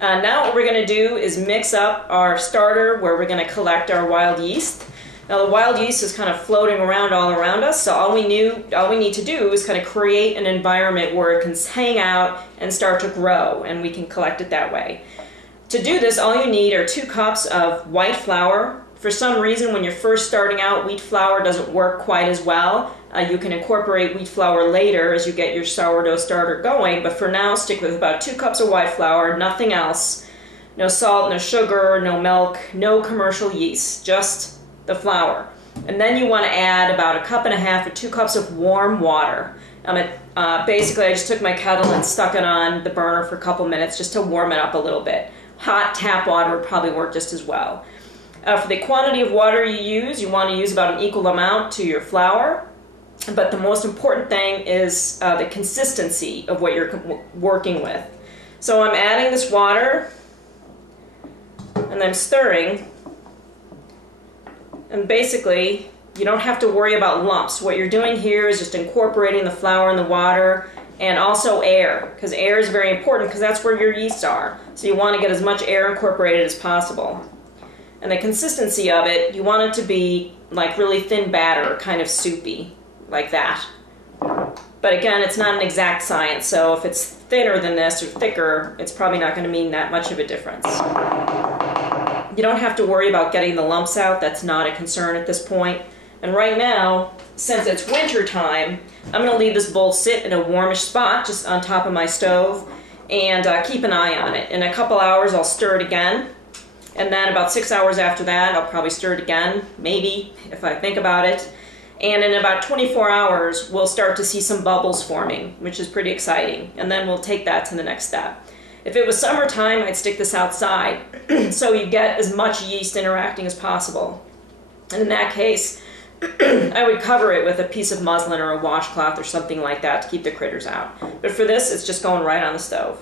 Now what we're going to do is mix up our starter where we're going to collect our wild yeast. Now the wild yeast is kind of floating around all around us, so all we need to do is kind of create an environment where it can hang out and start to grow, and we can collect it that way. To do this, all you need are 2 cups of white flour. For some reason, when you're first starting out, wheat flour doesn't work quite as well. You can incorporate wheat flour later as you get your sourdough starter going, but for now, stick with about 2 cups of white flour, nothing else. No salt, no sugar, no milk, no commercial yeast, just the flour. And then you want to add about 1.5 cups or 2 cups of warm water. Basically, I just took my kettle and stuck it on the burner for a couple minutes just to warm it up a little bit. Hot tap water would probably work just as well. For the quantity of water you want to use about an equal amount to your flour. But the most important thing is the consistency of what you're working with. So I'm adding this water and I'm stirring. And basically, you don't have to worry about lumps. What you're doing here is just incorporating the flour and the water, and also air, because air is very important because that's where your yeast are. So you want to get as much air incorporated as possible. And the consistency of it, you want it to be like really thin batter, kind of soupy, like that. But again, it's not an exact science, so if it's thinner than this or thicker, it's probably not going to mean that much of a difference. You don't have to worry about getting the lumps out. That's not a concern at this point. And right now, since it's winter time, I'm going to leave this bowl sit in a warmish spot just on top of my stove and keep an eye on it. In a couple hours, I'll stir it again. And then about 6 hours after that, I'll probably stir it again, maybe, if I think about it. And in about 24 hours, we'll start to see some bubbles forming, which is pretty exciting. And then we'll take that to the next step. If it was summertime, I'd stick this outside so you get as much yeast interacting as possible. And in that case, I would cover it with a piece of muslin or a washcloth or something like that to keep the critters out. But for this, it's just going right on the stove.